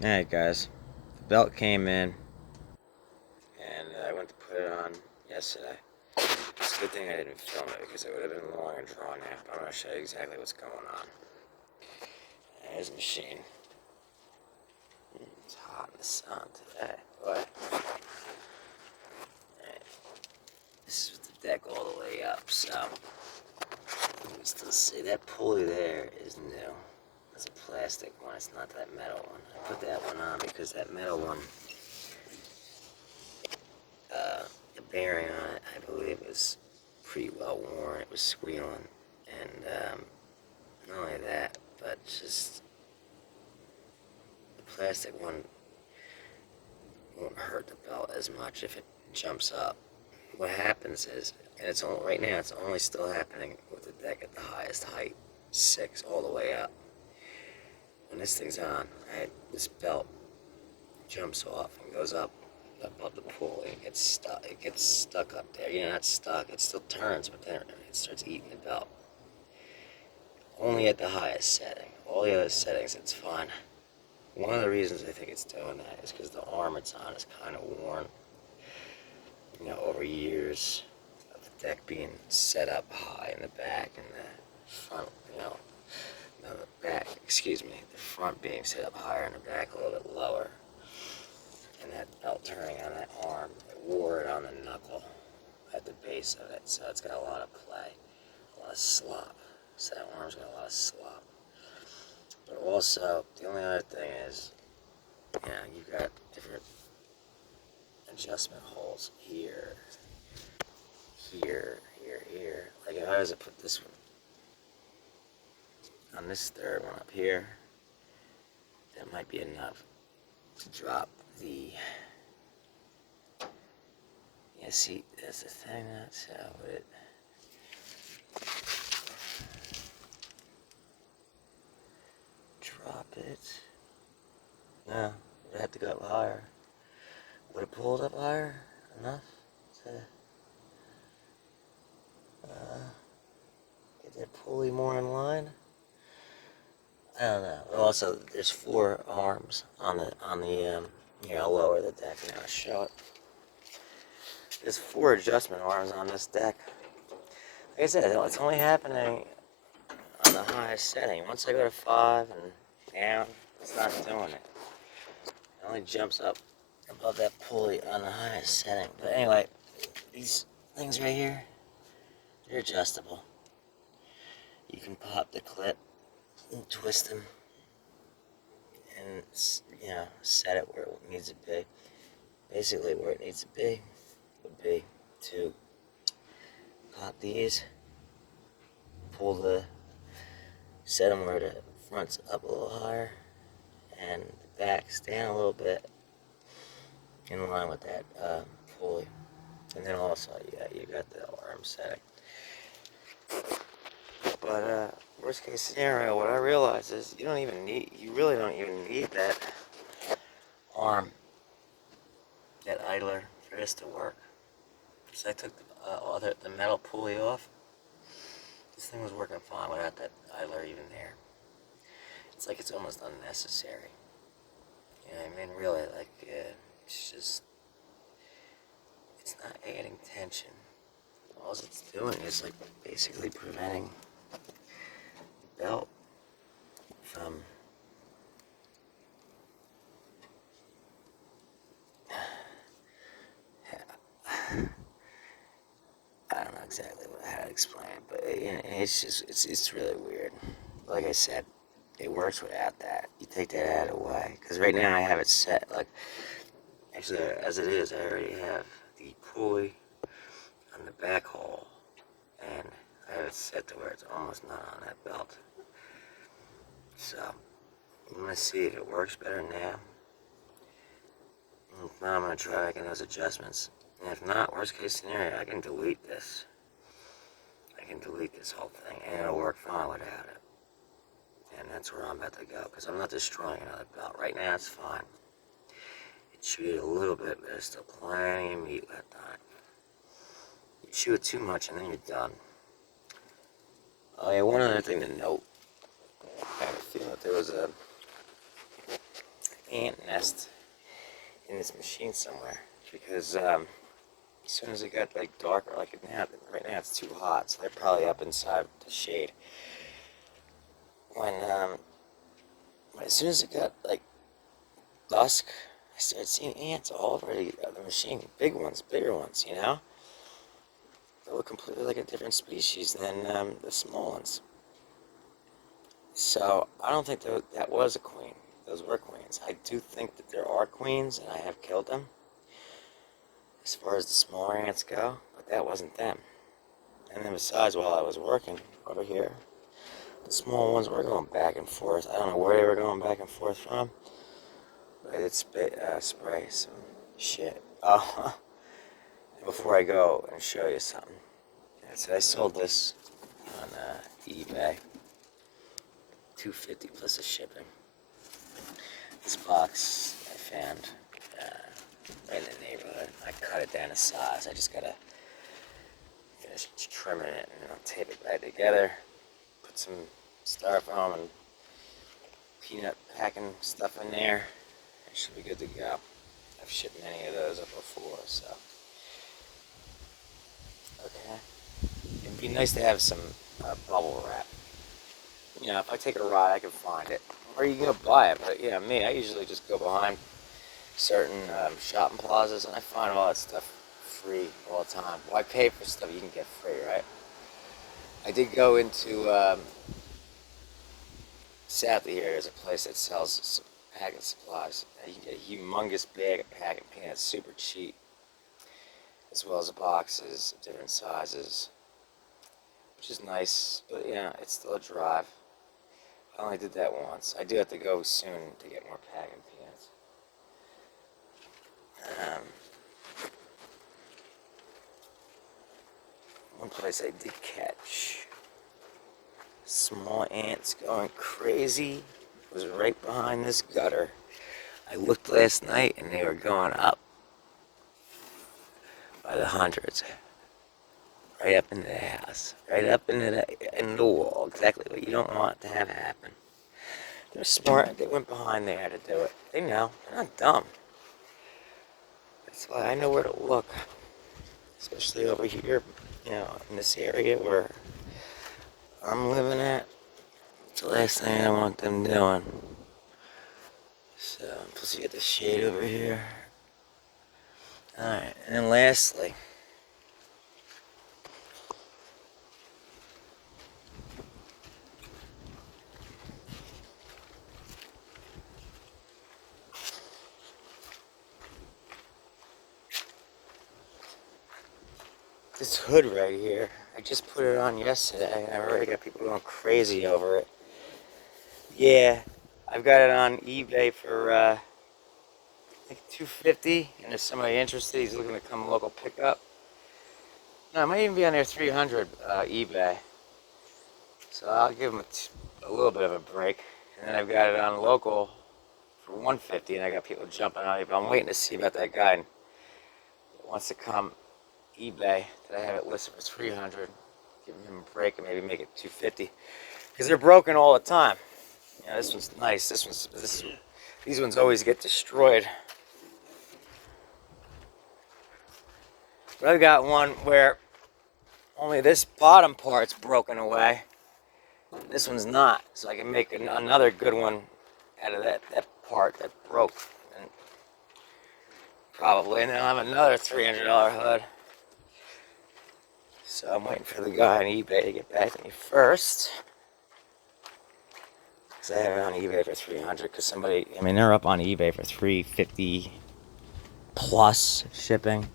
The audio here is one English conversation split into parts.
Alright guys, the belt came in and I went to put it on yesterday. It's a good thing I didn't film it because it would have been long and drawn out. But I'm going to show you exactly what's going on. And here's the machine. It's hot in the sun today. Boy. Right. This is with the deck all the way up, so you can still see that pulley there is new. It's a plastic one, it's not that metal one. I put that one on because that metal one, the bearing on it, I believe, was pretty well worn. It was squealing, and not only that, but just the plastic one won't hurt the belt as much if it jumps up. What happens is, and it's only, right now, it's only still happening with the deck at the highest height, 6 all the way up. When this thing's on, right, this belt jumps off and goes up above the pulley and gets stuck. It gets stuck up there. You know, not stuck. It still turns, but then it starts eating the belt. Only at the highest setting. All the other settings, it's fine. One of the reasons I think it's doing that is because the arm it's on is kind of worn. You know, over years of the deck being set up high in the back and the front, no, the back, excuse me, the front being set up higher and the back a little bit lower. And that belt turning on that arm, it wore it on the knuckle at the base of it, so it's got a lot of play, a lot of slop. So that arm's got a lot of slop. But also, the only other thing is, you know, you've got different adjustment holes here, here, here, here. Like if I was to put this one on this third one up here, that might be enough to drop the, yeah, see, that's the thing, that's how it, drop it, no, it had to go up higher. Would it pull it up higher enough to get that pulley more in line? I don't know. Also, there's 4 arms on the here, I'll lower the deck now to show it. There's 4 adjustment arms on this deck. Like I said, it's only happening on the highest setting. Once I go to 5 and down, it's not doing it. It only jumps up above that pulley on the highest setting. But anyway, these things right here, they're adjustable. You can pop the clip and twist them and, you know, set it where it needs to be. Basically, where it needs to be would be to pop these, set them where the front's up a little higher and the back's down a little bit in line with that pulley. And then also, yeah, you got the arm setting. But worst case scenario, what I realize is you really don't even need that arm, that idler, for this to work. So I took the metal pulley off. This thing was working fine without that idler even there. It's like it's almost unnecessary. You know what I mean? Really, like, it's not adding tension. All it's doing is, like, basically preventing the belt from I don't know exactly how to explain it, but it's really weird. Like I said, it works without that. You take that out of the way, because right now I have it set, like, actually, as it is, I already have the pulley on the back hole, and I have it set to where it's almost not on that belt. So, I'm going to see if it works better now. If not, I'm going to try making those adjustments. And if not, worst case scenario, I can delete this. I can delete this whole thing, and it'll work fine without it. And that's where I'm about to go, because I'm not destroying another belt. Right now, it's fine. It chewed a little bit, but there's still plenty of meat left on it. You chew it too much, and then you're done. Oh yeah, one other thing to note. I have a feeling that there was a ant nest in this machine somewhere because as soon as it got like darker, like now, right now it's too hot, so they're probably up inside the shade. When as soon as it got like dusk, I started seeing ants all over the machine, big ones, bigger ones, you know. They look completely like a different species than the small ones. So I don't think that was a queen. Those were queens. I do think that there are queens, and I have killed them as far as the smaller ants go, but that wasn't them. And then besides, while I was working over here, the small ones were going back and forth. I don't know where they were going back and forth from, but I did spray some shit. Oh, before I go and show you something, I sold this on eBay, $250 plus the shipping. This box I found right in the neighborhood. I cut it down to size. I just gotta finish trimming it and I'll tape it back together. Put some styrofoam and peanut packing stuff in there. It should be good to go. I've shipped many of those up before, so. Okay. It'd be nice to have some bubble wrap. You know, if I take a ride, I can find it. Or you can go buy it, but yeah, me, I usually just go behind certain shopping plazas and I find all that stuff free all the time. Why pay for stuff you can get free, right? I did go into south of here. There's a place that sells some packing supplies. You can get a humongous bag of packing peanuts, super cheap, as well as boxes of different sizes, which is nice. But yeah, it's still a drive. I only did that once. I do have to go soon to get more packing peanuts. One place I did catch small ants going crazy was right behind this gutter. I looked last night and they were going up by the hundreds. Right up into the house. Right up into the wall. Exactly what you don't want to have happen. They're smart. They went behind there to do it. They know. They're not dumb. That's why I know where to look. Especially over here, you know, in this area where I'm living at. It's the last thing I want them doing. So, plus you get the shade over here. Alright, and then lastly, this hood right here, I just put it on yesterday and I've already got people going crazy over it. Yeah, I've got it on eBay for I think $250, and if somebody interested, he's looking to come local pick up. No, it might even be on there $300 eBay. So I'll give him a little bit of a break. And then I've got it on local for $150, and I got people jumping on it. But I'm waiting to see about that guy that wants to come eBay that I have it listed for $300. Giving him a break and maybe make it $250 because they're broken all the time. You know, this one's nice. These ones always get destroyed. But I've got one where only this bottom part's broken away. This one's not, so I can make another good one out of that part that broke. And probably, and then I'll have another $300 hood. So I'm waiting for the guy on eBay to get back to me first. Because I have it on eBay for $300. Because somebody, I mean, they're up on eBay for $350 plus shipping.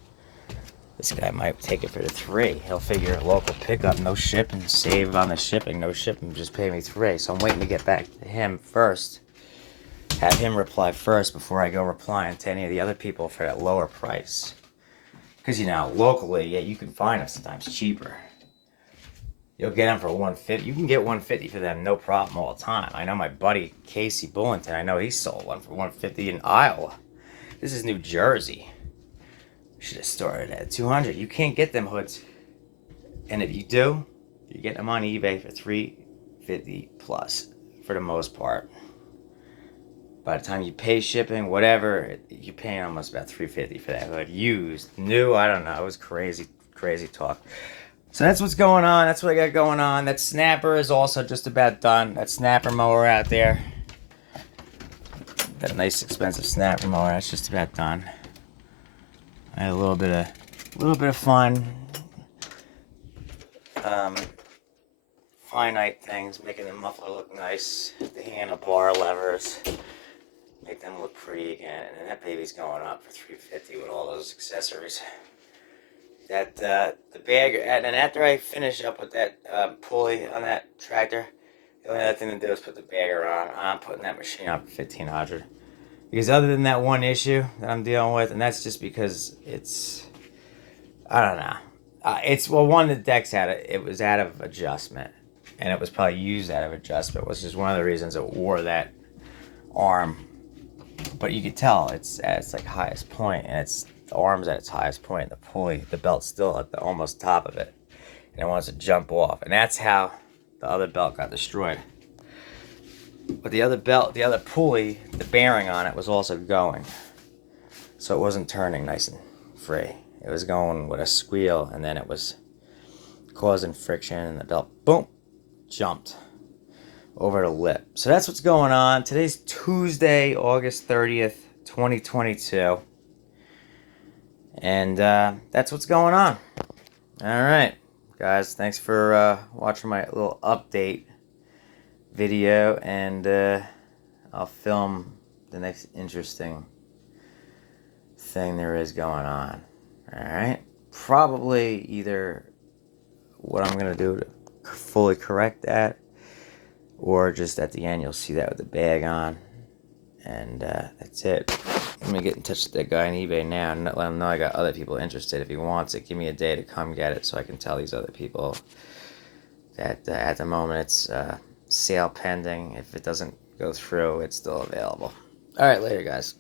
This guy might take it for the $3. He'll figure local pickup, no shipping, save on the shipping, no shipping, just pay me $3. So I'm waiting to get back to him first. Have him reply first before I go replying to any of the other people for that lower price. Because, you know, locally, yeah, you can find them sometimes cheaper. You'll get them for $150. You can get $150 for them, no problem, all the time. I know my buddy Casey Bullington. I know he sold one for $150 in Iowa. This is New Jersey. Should have started at $200. You can't get them hoods, and if you do, you're getting them on eBay for $350 plus for the most part. by the time you pay shipping, whatever, you're paying almost about $350 for that hood. Used, new, I don't know. It was crazy, crazy talk. So that's what's going on. That's what I got going on. That snapper is also just about done. That snapper mower out there, that nice expensive snapper mower, that's just about done. I had a little bit of fun. Finite things, making the muffler look nice. The handlebar levers, make them look pretty again. And that baby's going up for $350 with all those accessories. That the bagger, and after I finish up with that pulley on that tractor, the only other thing to do is put the bagger on. I'm putting that machine on for $1,500. Because other than that one issue that I'm dealing with, and that's just because it's, I don't know. One, the deck's it was out of adjustment. And it was probably used out of adjustment, which is one of the reasons it wore that arm. But you could tell it's at its like highest point, and the arm's at its highest point. The pulley, the belt's still at the almost top of it, and it wants to jump off. And that's how the other belt got destroyed. But the other pulley, the bearing on it was also going, so it wasn't turning nice and free. It was going with a squeal, and then it was causing friction, and the belt, boom, jumped over the lip. So that's what's going on. Today's Tuesday, August 30th, 2022. And that's what's going on. All right, guys, thanks for watching my little update video, and I'll film the next interesting thing there is going on. All right, probably either what I'm gonna do to fully correct that, or just at the end you'll see that with the bag on, and that's it. I'm gonna get in touch with that guy on eBay now and let him know I got other people interested. If he wants it, give me a day to come get it so I can tell these other people that at the moment it's sale pending. If it doesn't go through, it's still available. All right, later, guys.